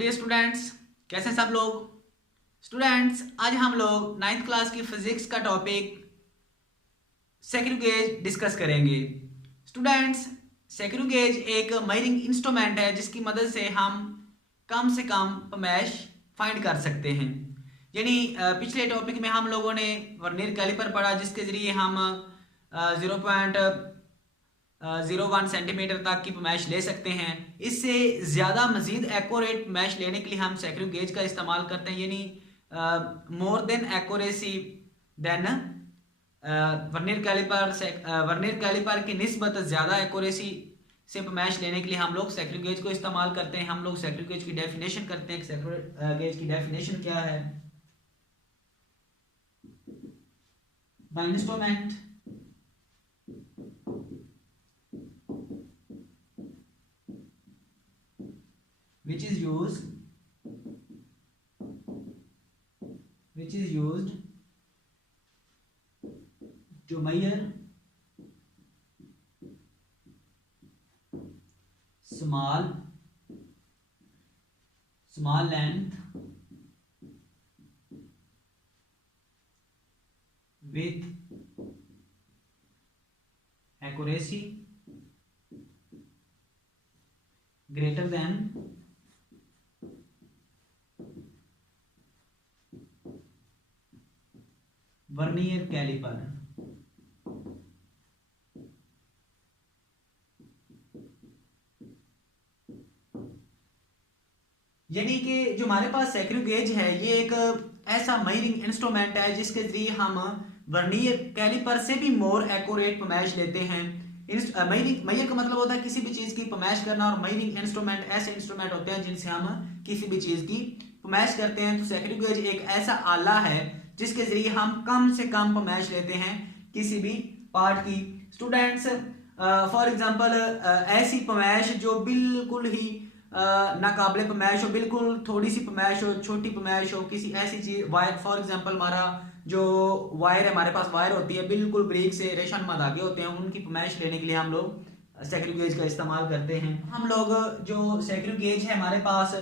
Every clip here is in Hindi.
डियर स्टूडेंट्स, कैसे हैं सब लोग। स्टूडेंट्स, आज हम लोग नाइन्थ क्लास की फिजिक्स का टॉपिक सेक्रीगेज डिस्कस करेंगे। स्टूडेंट्स, सेक्रीगेज एक मेजरिंग इंस्ट्रूमेंट है जिसकी मदद से हम कम से कम पमैश फाइंड कर सकते हैं। यानी पिछले टॉपिक में हम लोगों ने वर्नियर कैलिपर पढ़ा जिसके जरिए हम 0.01 सेंटीमीटर तक की मैश ले सकते हैं। इससे ज़्यादा मजीद एक्यूरेट मैश लेने के लिए हम सेक्रू गेज का इस्तेमाल करते हैं, यानी more than accuracy than vernier caliper की निस्बत ज़्यादा एक्यूरेसी से मैश लेने के लिए हम लोग सेक्रू गेज को इस्तेमाल करते हैं। हम लोग सेक्रू गेज की डेफिनेशन करते हैं। सेक्रू गेज की डेफिनेशन क्या है? The instrument which is used to measure small length with accuracy greater than vernier caliper. यानी कि जो हमारे पास सेक्रू गेज है ये एक ऐसा मेजरिंग इंस्ट्रूमेंट है जिसके जरिए हम वर्नियर कैलिपर से भी मोर एक्यूरेट पमैश लेते हैं। मेजर का मतलब होता है किसी भी चीज की पमैश करना, और मेजरिंग इंस्ट्रूमेंट ऐसे इंस्ट्रूमेंट होते हैं जिनसे हम किसी भी चीज की पमैश करते हैं। तो सेक्रू गेज एक ऐसा आला है जिसके जरिए हम कम से कम पमैश लेते हैं किसी भी पार्ट की। स्टूडेंट्स, फॉर एग्जांपल ऐसी पमैश जो बिल्कुल ही नाकाबिले पमैश हो, बिल्कुल थोड़ी सी पमैश हो, छोटी पमैश हो, किसी ऐसी चीज वायर, फॉर एग्जांपल हमारा जो वायर है, हमारे पास वायर होती है बिल्कुल ब्रीक से रेशम धागे होते हैं, उनकी पमैश लेने के लिए हम लोग सेक्रू गेज का इस्तेमाल करते हैं। हम लोग जो सेक्रू गेज है हमारे पास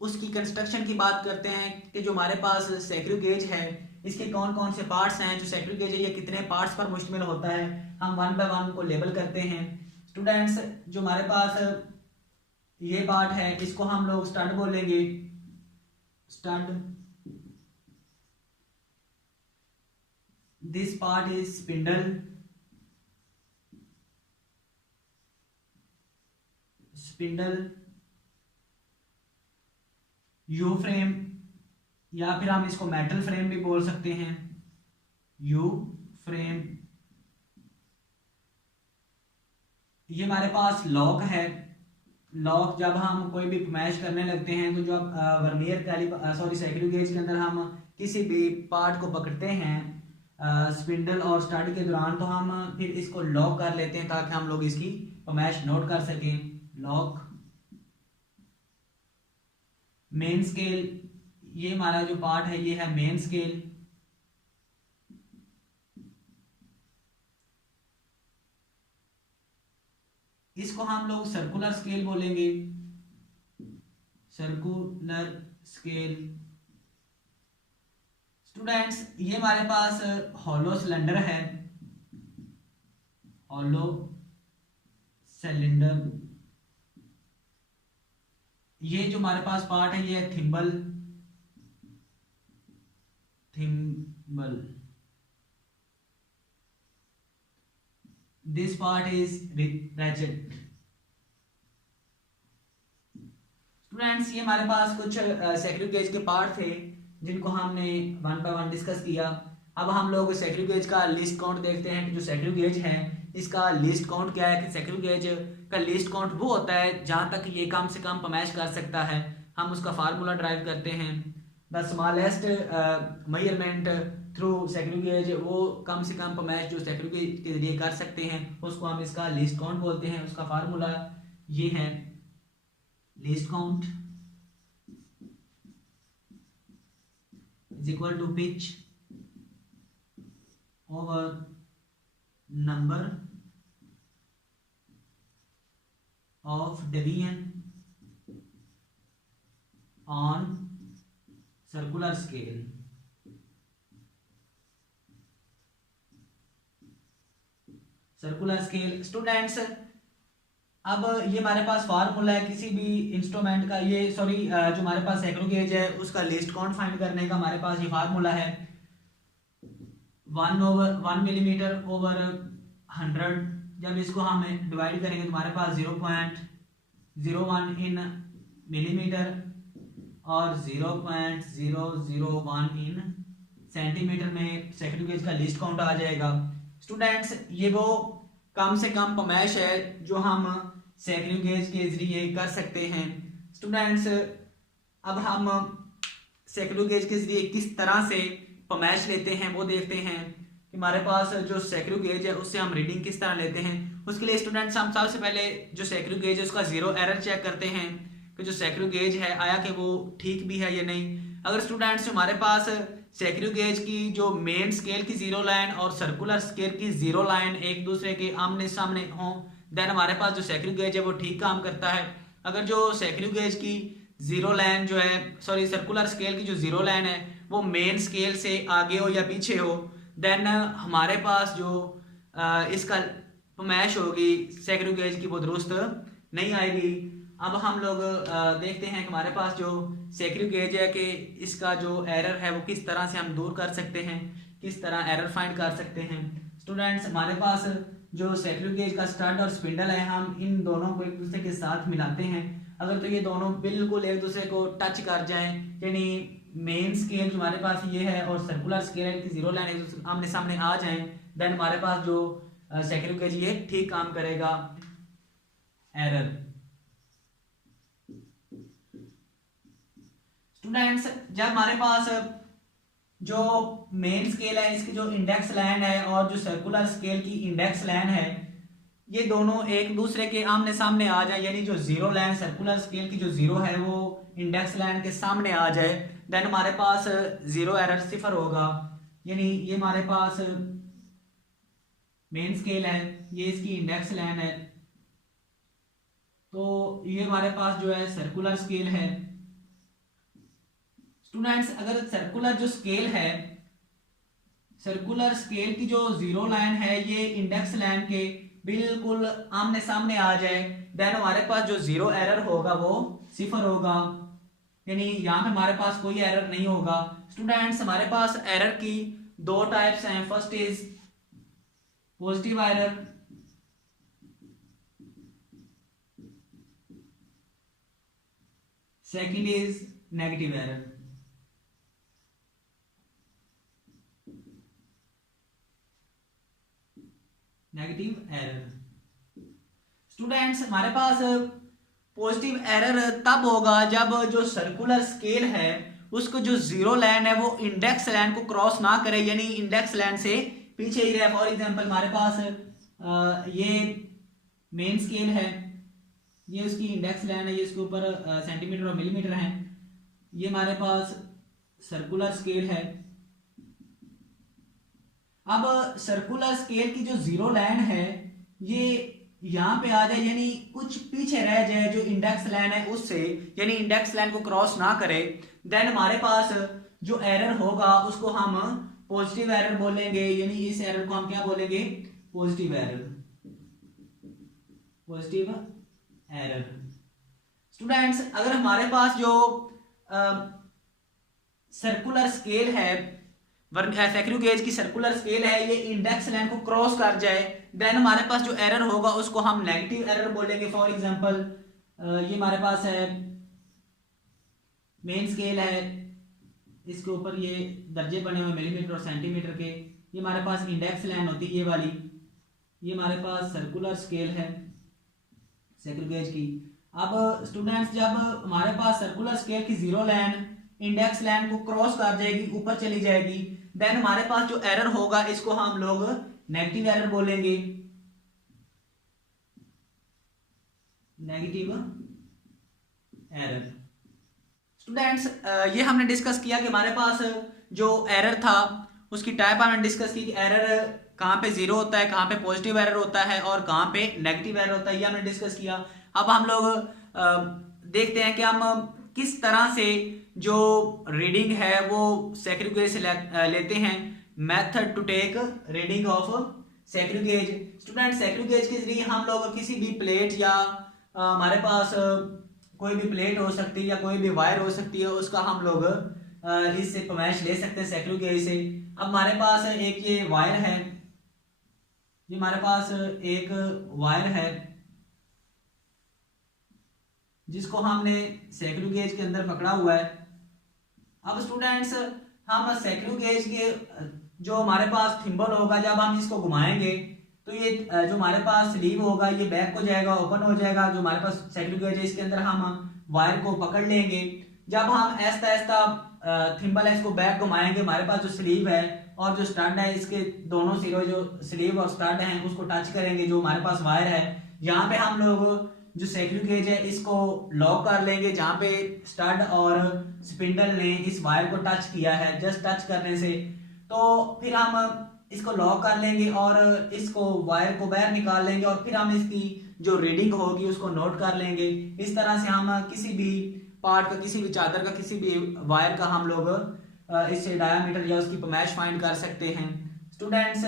उसकी कंस्ट्रक्शन की बात करते हैं कि जो हमारे पास सेक्रू गेज है इसके कौन कौन से पार्ट्स हैं। जो सेक्रू गेज है ये कितने पार्ट्स पर मुश्तमिल होता है, हम वन बाय वन को लेबल करते हैं। स्टूडेंट्स, जो हमारे पास ये पार्ट है इसको हम लोग स्टड बोलेंगे। Stud, this part is spindle. You frame, या फिर हम इसको मेटल फ्रेम भी बोल सकते हैं। You frame. ये हमारे पास लॉक है। लॉक जब हम कोई भी पमैश करने लगते हैं तो जब वर्नियर कैलिपर सेक्रू गेज के अंदर हम किसी भी पार्ट को पकड़ते हैं स्पिंडल और स्टड के दौरान, तो हम फिर इसको लॉक कर लेते हैं ताकि हम लोग इसकी पमैश नोट कर सकें। लॉक। मेन स्केल, ये हमारा जो पार्ट है ये है मेन स्केल। इसको हम लोग सर्कुलर स्केल बोलेंगे। Circular scale. स्टूडेंट्स, ये हमारे पास हॉलो सिलेंडर है। Hollow cylinder. ये जो हमारे पास पार्ट है ये है thimble. This part is ratchet. Students, ये हमारे पास कुछ सेक्रू गेज के पार्ट थे जिनको हमने वन बाय वन डिस्कस किया। अब हम लोग सेक्रू गेज का लिस्ट काउंट देखते हैं कि जो सेक्रू गेज है इसका लिस्ट काउंट क्या है। कि सेक्रू गेज का लिस्ट काउंट वो होता है जहां तक ये कम से कम पमैश कर सकता है, हम उसका फार्मूला ड्राइव करते हैं। The smallest measurement through screw gauge, वो कम से कम पमैश जो सेक्रू गेज के जरिए कर सकते हैं उसको हम इसका लिस्ट काउंट बोलते हैं। उसका फार्मूला ये है, list count is equal to pitch over number of division on circular scale. Circular scale students, अब ये हमारे पास फार्मूला है किसी भी इंस्ट्रूमेंट का, ये सॉरी जो हमारे पास सैकड़ों गेज है उसका लीस्ट काउंट फाइंड करने का हमारे पास ये फार्मूला है 1/1 मिलीमीटर ओवर 100। जब इसको हम डिवाइड करेंगे तो हमारे पास 0.01 इन मिलीमीटर और 0.001 इन सेंटीमीटर में सैकड़ों गेज का लीस्ट काउंट आ जाएगा। स्टूडेंट्स, ये वो कम से कम पमाइश है जो हम सैकड़ों गेज के जरिए कर सकते हैं। स्टूडेंट्स, अब हम सैकड़ों गेज के जरिए किस तरह से पमाइश लेते हैं वो देखते हैं कि हमारे पास जो सैकड़ों गेज है उससे हम रीडिंग किस तरह लेते हैं। उसके लिए स्टूडेंट्स हम सबसे पहले जो सैकड़ों गेज है उसका जीरो एरर चेक करते हैं कि जो सैकड़ों गेज है आया कि वो ठीक भी है या नहीं। अगर स्टूडेंट्स हमारे पास सैकड़ों गेज की जो मेन स्केल की जीरो लाइन और सर्कुलर स्केल की जीरो लाइन एक दूसरे के आमने सामने हों, देन हमारे पास जो सैकड़ों गेज है वो ठीक काम करता है। अगर जो सैकड़ों गेज की जीरो लाइन जो है सॉरी सर्कुलर स्केल की जो जीरो लाइन है वो मेन स्केल से आगे हो या पीछे हो, देन हमारे पास जो इसका पमाइश होगी सैकड़ों गेज की वो दुरुस्त नहीं आएगी। अब हम लोग देखते हैं कि हमारे पास जो सैकड़ों गेज है कि इसका जो एरर है वो किस तरह से हम दूर कर सकते हैं, किस तरह एरर फाइंड कर सकते हैं। स्टूडेंट्स, हमारे पास जो सैकड़ों गेज का स्टड और स्पिंडल है हम इन दोनों को एक दूसरे के साथ मिलाते हैं। अगर तो ये दोनों बिल्कुल एक दूसरे को टच कर जाएं, यानी मेन स्केल जो हमारे पास ये है और सर्कुलर स्केल की जीरो लाइन आमने सामने आ जाएं, देन हमारे पास जो सैकड़ों गेज ये ठीक काम करेगा। एरर स्टूडेंट्स, जब हमारे पास जो मेन स्केल है इसकी जो इंडेक्स लाइन है और जो सर्कुलर स्केल की इंडेक्स लाइन है ये दोनों एक दूसरे के आमने सामने आ जाए, यानी जो जीरो लाइन सर्कुलर स्केल की जो जीरो है वो इंडेक्स लाइन के सामने आ जाए, देन हमारे पास जीरो एरर सिफर होगा। यानी ये हमारे पास मेन स्केल है, ये इसकी इंडेक्स लाइन है, तो ये हमारे पास जो है सर्कुलर स्केल है। स्टूडेंट्स, अगर सर्कुलर जो स्केल है सर्कुलर स्केल की जो जीरो लाइन है ये इंडेक्स लाइन के बिल्कुल आमने सामने आ जाए, देन हमारे पास जो जीरो एरर होगा वो सिफर होगा, यानी यहाँ पे हमारे पास कोई एरर नहीं होगा। स्टूडेंट्स, हमारे पास एरर की दो टाइप्स हैं। First is positive error, second is negative error. Negative error students, हमारे पास पॉजिटिव एरर तब होगा जब जो सर्कुलर स्केल है उसको जो जीरो लाइन है वो इंडेक्स लाइन को क्रॉस ना करे, यानी इंडेक्स लाइन से पीछे ही रहे। फॉर एग्जांपल हमारे पास ये मेन स्केल है, ये उसकी इंडेक्स लाइन है, ये इसके ऊपर सेंटीमीटर और मिलीमीटर है। ये हमारे पास सर्कुलर स्केल है। अब सर्कुलर स्केल की जो जीरो लाइन है ये यहाँ पे आ जाए, यानी कुछ पीछे रह जाए जो इंडेक्स लाइन है उससे, यानी इंडेक्स लाइन को क्रॉस ना करे, देन हमारे पास जो एरर होगा उसको हम पॉजिटिव एरर बोलेंगे, यानी इस एरर को हम क्या बोलेंगे? Positive error. Positive error. Students, अगर हमारे पास जो सर्कुलर स्केल है सैकड़ों गेज की सर्कुलर स्केल है ये इंडेक्स लाइन को क्रॉस कर जाए, देन हमारे पास जो एरर होगा उसको हम नेगेटिव एरर बोलेंगे। फॉर एग्जांपल ये हमारे पास है मेन स्केल है, इसके ऊपर ये दर्जे बने हुए मिलीमीटर और सेंटीमीटर के, ये हमारे पास इंडेक्स लाइन होती है ये वाली, ये हमारे पास सर्कुलर स्केल है सैकड़ों गेज की। अब स्टूडेंट्स, जब हमारे पास सर्कुलर स्केल की जीरो लाइन इंडेक्स लाइन को क्रॉस कर जाएगी, ऊपर चली जाएगी, देन हमारे पास जो एरर होगा इसको हम लोग नेगेटिव एरर बोलेंगे। Negative error. स्टूडेंट्स, ये हमने डिस्कस किया कि हमारे पास जो एरर था उसकी टाइप हमने डिस्कस की कि एरर कहाँ पे जीरो होता है, कहाँ पे पॉजिटिव एरर होता है और कहाँ पे नेगेटिव एरर होता है, ये हमने डिस्कस किया। अब हम लोग देखते हैं कि हम किस तरह से जो रीडिंग है वो सेक्रिगेज से लेते हैं। Method to take reading of screw gauge. Student screw gauge के जरिए हम लोग किसी भी प्लेट या हमारे पास कोई भी प्लेट हो सकती है या कोई भी वायर हो सकती है, उसका हम लोग इससे पैमाइश ले सकते हैं सेक्रिगेज से। अब हमारे पास एक ये वायर है, ये हमारे पास एक वायर है जिसको हमने सेक्रिगेज के अंदर पकड़ा हुआ है। अब स्टूडेंट्स हम सेक्रिगेज के जो हमारे पास थिम्बल होगा, जब हम इसको घुमाएंगे तो ये जो हमारे पास स्लीव होगा ये बैक हो जाएगा, ओपन हो जाएगा। जो हमारे पास सेक्रिगेज है इसके अंदर हम वायर को पकड़ लेंगे। जब हम ऐसा ऐसा थिम्बल है इसको बैक घुमाएंगे, हमारे पास जो स्लीव है और जो स्टड है इसके दोनों सिरों जो स्लीव और स्टड हैं उसको टच करेंगे। जो हमारे पास वायर है यहाँ पे हम लोग जो सेक्रिगेज है इसको लॉक कर लेंगे, जहाँ पे स्टड और स्पिंडल ने इस वायर को टच किया है। जस्ट टच करने से तो फिर हम इसको लॉक कर लेंगे और इसको वायर को बाहर निकाल लेंगे और फिर हम इसकी जो रीडिंग होगी उसको नोट कर लेंगे। इस तरह से हम किसी भी पार्ट का, किसी भी चादर का, किसी भी वायर का हम लोग इससे डायामीटर या उसकी पैमाइश फाइंड कर सकते हैं। स्टूडेंट्स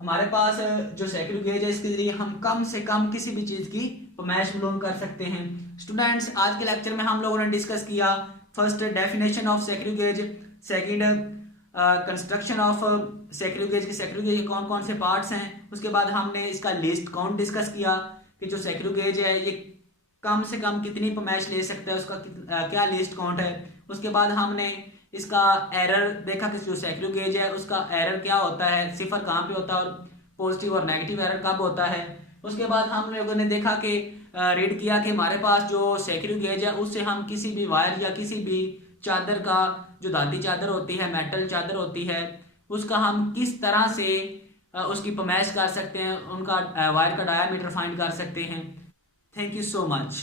हमारे पास जो सेक्रिगेज है इसके जरिए हम कम से कम किसी भी चीज की पैमाइश मालूम कर सकते हैं। स्टूडेंट्स आज के लेक्चर में हम लोगों ने डिस्कस किया first definition of screw gauge, second construction of screw gauge के, सेक्रिगेज के कौन कौन से पार्ट्स हैं। उसके बाद हमने इसका लिस्ट काउंट डिस्कस किया कि जो सेक्रिगेज है ये कम से कम कितनी पैमाइश ले सकता है, उसका क्या लिस्ट काउंट है। उसके बाद हमने इसका एरर देखा कि जो सेक्रिगेज है उसका एरर क्या होता है, सिफर कहाँ पे होता है और पॉजिटिव और नेगेटिव एरर कब होता है। उसके बाद हम लोगों ने देखा कि रीड किया कि हमारे पास जो सेक्रिगेज है उससे हम किसी भी वायर या किसी भी चादर का, जो धाती चादर होती है, मेटल चादर होती है, उसका हम किस तरह से उसकी पैमाइश कर सकते हैं, उनका वायर का डायामीटर फाइंड कर सकते हैं। Thank you so much.